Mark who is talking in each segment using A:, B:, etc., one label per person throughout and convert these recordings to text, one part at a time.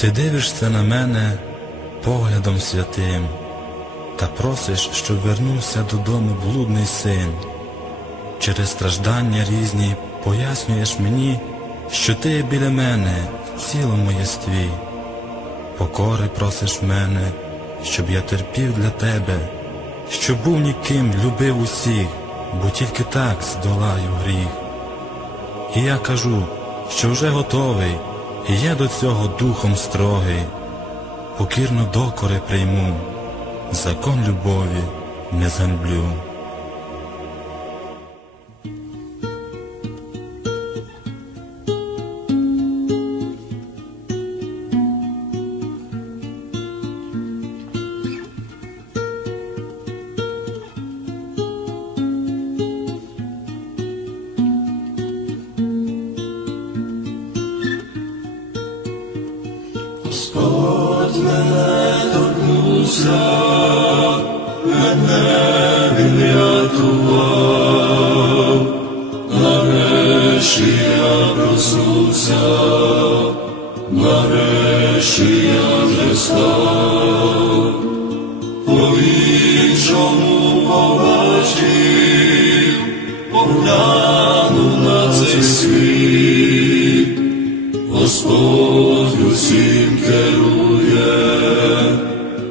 A: Ти дивишся на мене поглядом святим та просиш, щоб вернувся додому блудний син. Через страждання різні пояснюєш мені, що ти біля мене в цілому єстві. Покори просиш мене, щоб я терпів для тебе, щоб був ніким, любив усіх, бо тільки так здолаю гріх. І я кажу, що вже готовий, і я до цього духом строгий, покірно докори прийму, закон любові не зганьблю.
B: Мене торкнувся, мене він рятував, нарешті я проснувся, нарешті я вже став, побачив, поглянув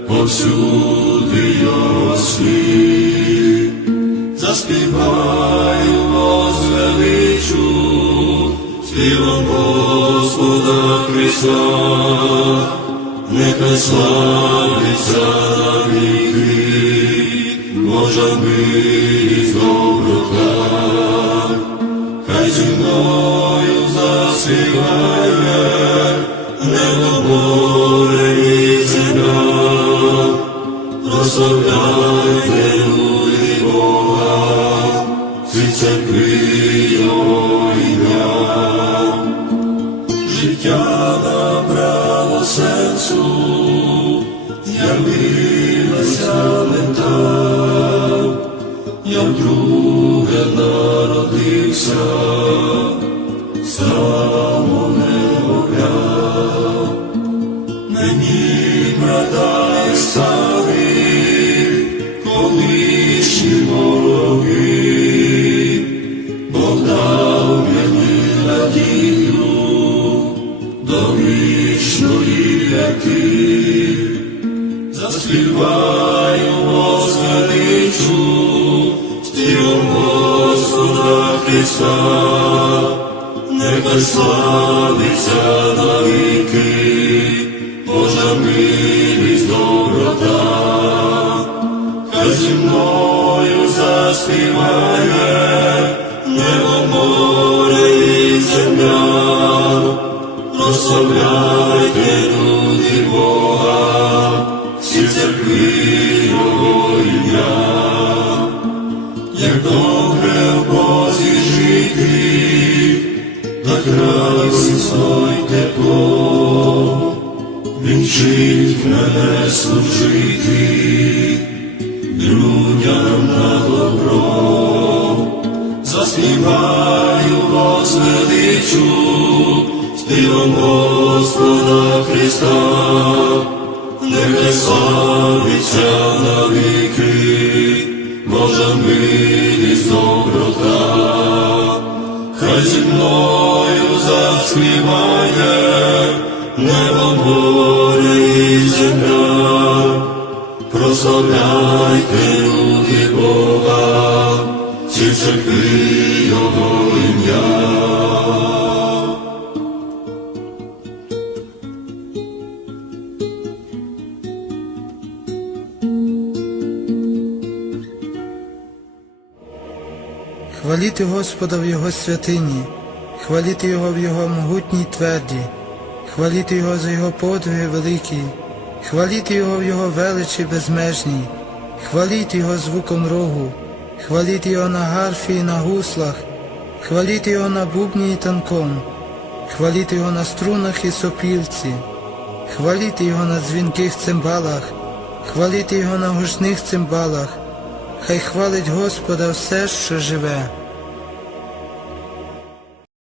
B: повсюди його слід. Заспіваю возвеличу, співом Господа Христа, нехай славиться навіки, Божа милість доброта. Хай зі мною заспіває, прославляйте Заспіваю возвеличу, співом Господа Христа, нехай славиться навіки, Божа милість доброта, хай зі мною заспіває, небо море і земля, прославляйте люди Бога, ім'я, як добре в Бозі жити, так радісно й тепло, він мене служити, людям на добро, заспіваю возвеличу, співом Господа Христа, славиться навіки, Божа милість доброта, хай зі мною заспіває, небо море і земля, прославляйте люди Бога, ці церкви Його ім'я.
C: Хваліти Господа в Його святині, хваліти Його в Його могутній тверді, хваліти Його за Його подвиги великі, хваліти Його в Його величі безмежній, хваліти Його звуком рогу, хваліти Його на гарфі і на гуслах, хваліти Його на бубні і танком, хваліти Його на струнах і сопілці, хваліти Його на дзвінких цимбалах, хваліти Його на гучних цимбалах, хай хвалить Господа все, що живе.